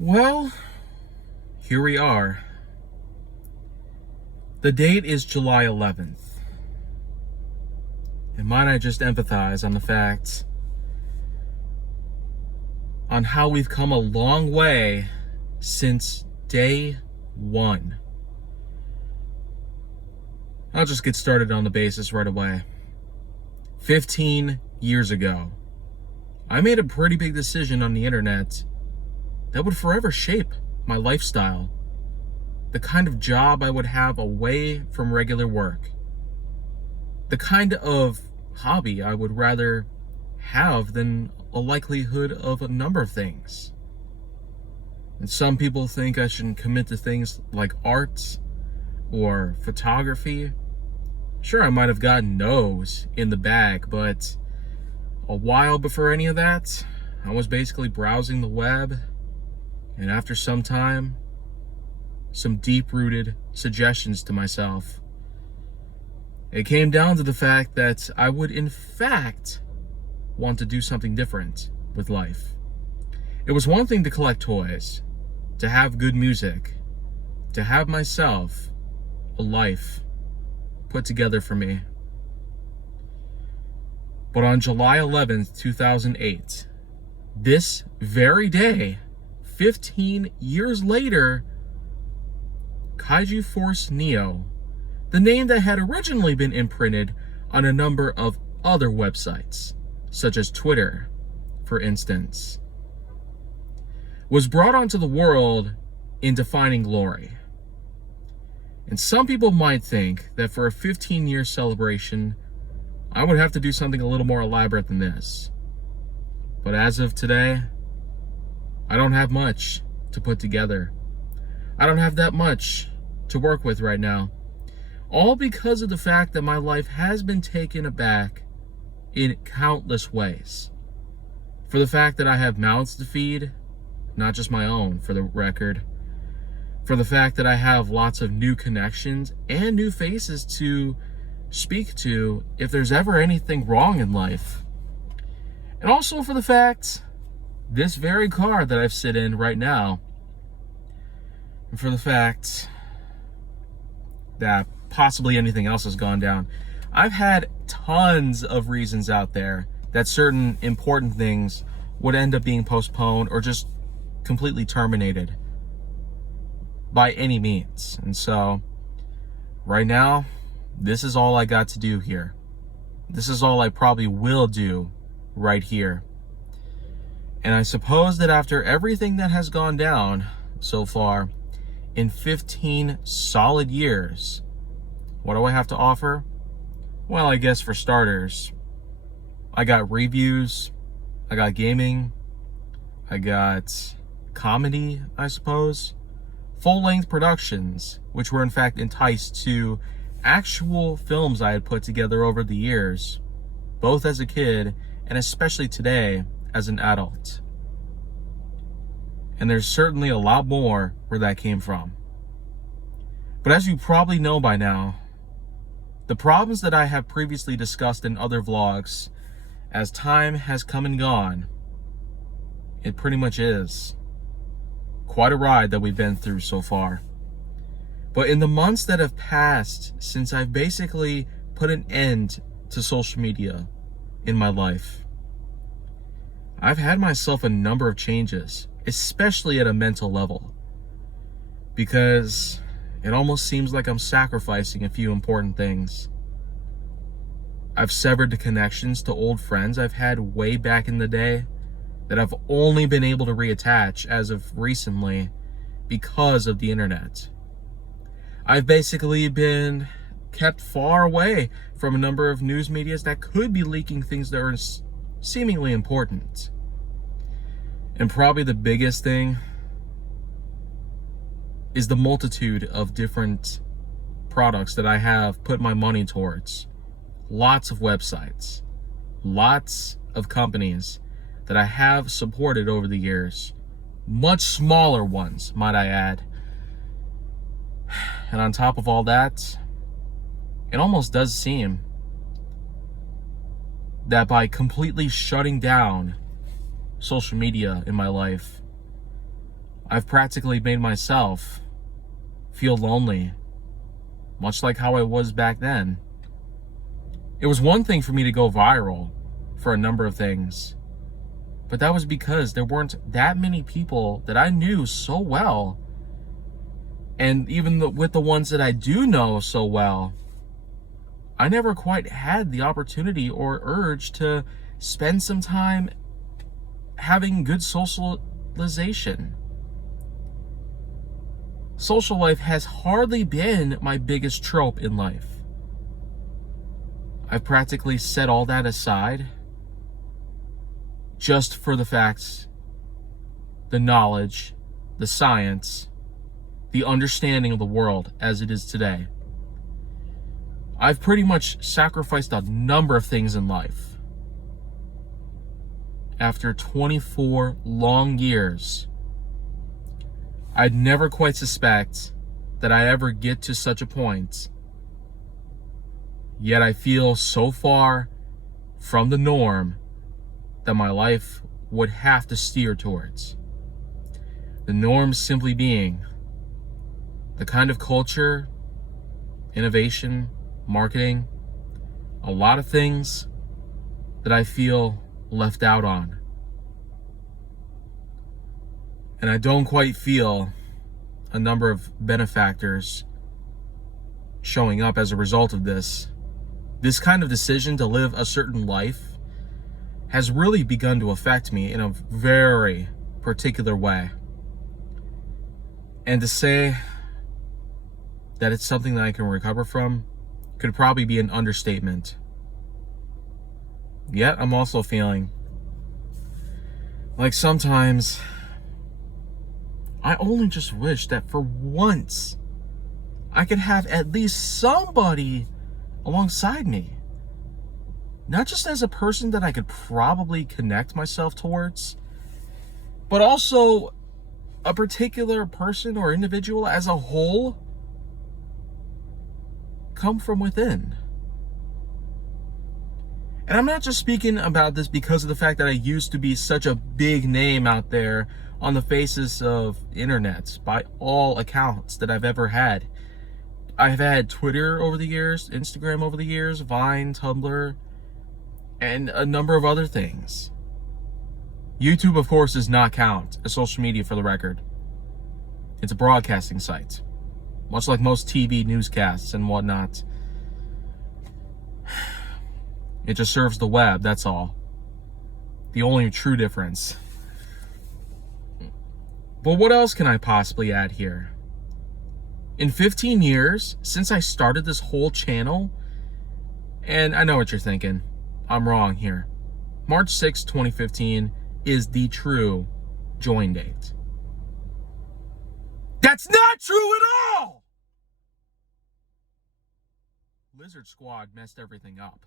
Well, here we are. The date is July 11th. And might I just empathize on the fact on how we've come a long way since day one. I'll just get started on the basis right away. 15 years ago, I made a pretty big decision on the internet that would forever shape my lifestyle, the kind of job I would have away from regular work, the kind of hobby I would rather have than a likelihood of a number of things. And some people think I shouldn't commit to things like art or photography. Sure, I might have gotten those in the bag, but a while before any of that, I was basically browsing the web, and after some time, some deep-rooted suggestions to myself. It came down to the fact that I would, in fact, want to do something different with life. It was one thing to collect toys, to have good music, to have myself a life put together for me. But on July 11th, 2008, this very day, 15 years later, Kaiju Force Neo, the name that had originally been imprinted on a number of other websites, such as Twitter, for instance, was brought onto the world in defining glory. And some people might think that for a 15-year celebration, I would have to do something a little more elaborate than this. But as of today, I don't have much to put together. I don't have that much to work with right now. All because of the fact that my life has been taken aback in countless ways. For the fact that I have mouths to feed, not just my own, for the record. For the fact that I have lots of new connections and new faces to speak to if there's ever anything wrong in life. And also for the fact, this very car that I've sit in right now, and for the fact that possibly anything else has gone down. I've had tons of reasons out there that certain important things would end up being postponed or just completely terminated by any means. And so right now, this is all I got to do here. This is all I probably will do right here. And I suppose that after everything that has gone down so far, in 15 solid years, what do I have to offer? Well, I guess for starters, I got reviews, I got gaming, I got comedy, I suppose, full-length productions, which were in fact enticed to actual films I had put together over the years, both as a kid and especially today as an adult. And there's certainly a lot more where that came from. But as you probably know by now, the problems that I have previously discussed in other vlogs, as time has come and gone, it pretty much is quite a ride that we've been through so far. But in the months that have passed since I've basically put an end to social media in my life, I've had myself a number of changes, especially at a mental level, because it almost seems like I'm sacrificing a few important things. I've severed the connections to old friends I've had way back in the day that I've only been able to reattach as of recently because of the internet. I've basically been kept far away from a number of news medias that could be leaking things that are seemingly important. And probably the biggest thing is the multitude of different products that I have put my money towards. Lots of websites, lots of companies that I have supported over the years. Much smaller ones, might I add. And on top of all that, it almost does seem that by completely shutting down social media in my life, I've practically made myself feel lonely, much like how I was back then. It was one thing for me to go viral for a number of things, but that was because there weren't that many people that I knew so well. And even with the ones that I do know so well, I never quite had the opportunity or urge to spend some time having good socialization. Social life has hardly been my biggest trope in life. I've practically set all that aside just for the facts, the knowledge, the science, the understanding of the world as it is today. I've pretty much sacrificed a number of things in life. After 24 long years, I'd never quite suspect that I ever get to such a point. Yet I feel so far from the norm that my life would have to steer towards. The norm simply being the kind of culture, innovation, marketing, a lot of things that I feel left out on. And I don't quite feel a number of benefactors showing up as a result of this. This kind of decision to live a certain life has really begun to affect me in a very particular way. And to say that it's something that I can recover from could probably be an understatement. Yet I'm also feeling like sometimes I only just wish that for once I could have at least somebody alongside me. Not just as a person that I could probably connect myself towards, but also a particular person or individual as a whole come from within. And I'm not just speaking about this because of the fact that I used to be such a big name out there on the faces of internet by all accounts that I've ever had. I've had Twitter over the years, Instagram over the years, Vine, Tumblr, and a number of other things. YouTube, of course, does not count as social media, for the record. It's a broadcasting site, much like most TV newscasts and whatnot. It just serves the web, that's all. The only true difference. But what else can I possibly add here? In 15 years, since I started this whole channel, and I know what you're thinking, I'm wrong here. March 6, 2015 is the true join date. That's not true at all! Lizard Squad messed everything up.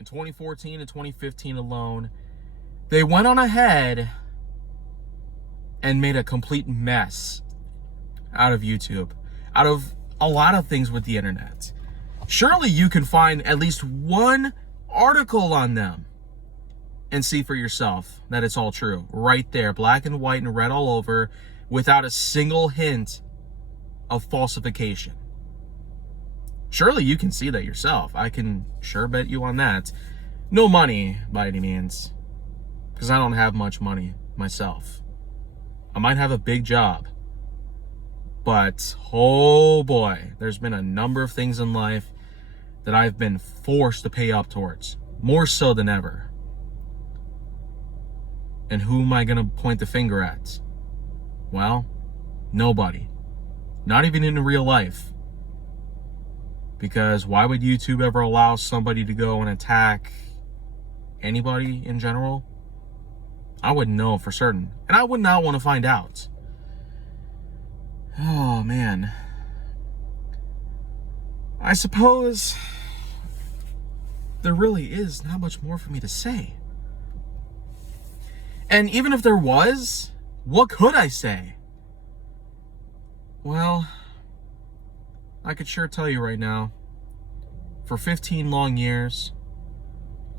In 2014 and 2015 alone, they went on ahead and made a complete mess out of YouTube, out of a lot of things with the internet. Surely you can find at least one article on them and see for yourself that it's all true. Right there, black and white and red all over, without a single hint of falsification. Surely you can see that yourself. I can sure bet you on that. No money by any means, because I don't have much money myself. I might have a big job, but oh boy, there's been a number of things in life that I've been forced to pay up towards, more so than ever. And who am I going to point the finger at? Well, nobody. Not even in real life. Because why would YouTube ever allow somebody to go and attack anybody in general? I wouldn't know for certain. And I would not want to find out. Oh, man. I suppose there really is not much more for me to say. And even if there was, what could I say? Well, I could sure tell you right now, for 15 long years,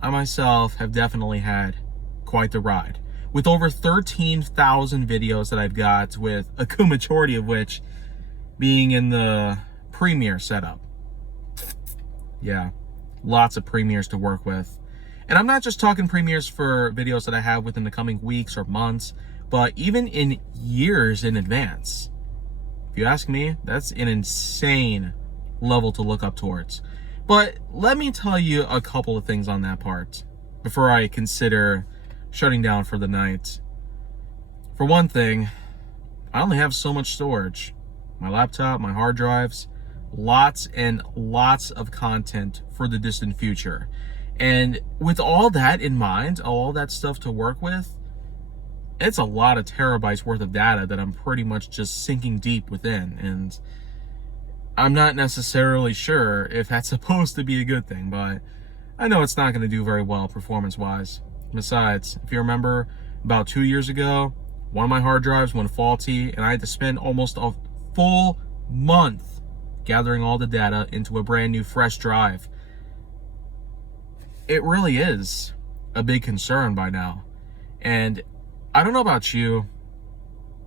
I myself have definitely had quite the ride. with over 13,000 videos that I've got, with a good majority of which being in the Premiere setup. Yeah, lots of Premieres to work with. And I'm not just talking Premieres for videos that I have within the coming weeks or months, but even in years in advance. If you ask me, that's an insane level to look up towards. But let me tell you a couple of things on that part before I consider shutting down for the night. For one thing, I only have so much storage. My laptop, my hard drives, lots and lots of content for the distant future. And with all that in mind, all that stuff to work with, it's a lot of terabytes worth of data that I'm pretty much just sinking deep within. And I'm not necessarily sure if that's supposed to be a good thing, but I know it's not going to do very well performance-wise. Besides, if you remember, about 2 years ago, one of my hard drives went faulty, and I had to spend almost a full month gathering all the data into a brand new fresh drive. It really is a big concern by now. And I don't know about you,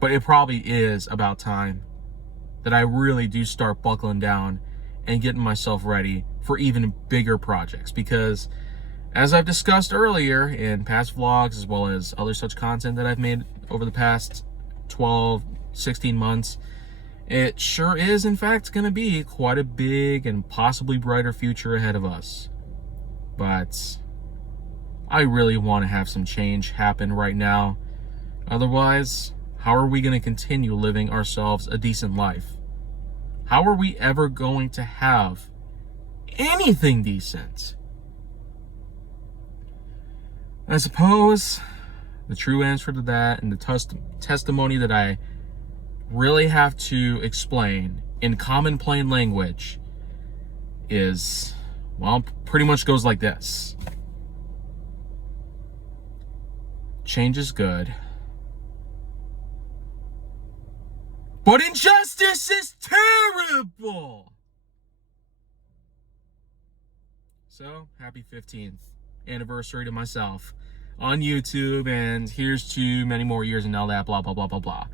but it probably is about time that I really do start buckling down and getting myself ready for even bigger projects. Because as I've discussed earlier in past vlogs, as well as other such content that I've made over the past 12, 16 months, it sure is in fact going to be quite a big and possibly brighter future ahead of us. But I really want to have some change happen right now. Otherwise, how are we going to continue living ourselves a decent life? How are we ever going to have anything decent? I suppose the true answer to that, and the testimony that I really have to explain in common plain language, is, well, pretty much goes like this. Change is good, but injustice is terrible. So, happy 15th anniversary to myself on YouTube, and here's to many more years and all that, blah, blah, blah, blah, blah.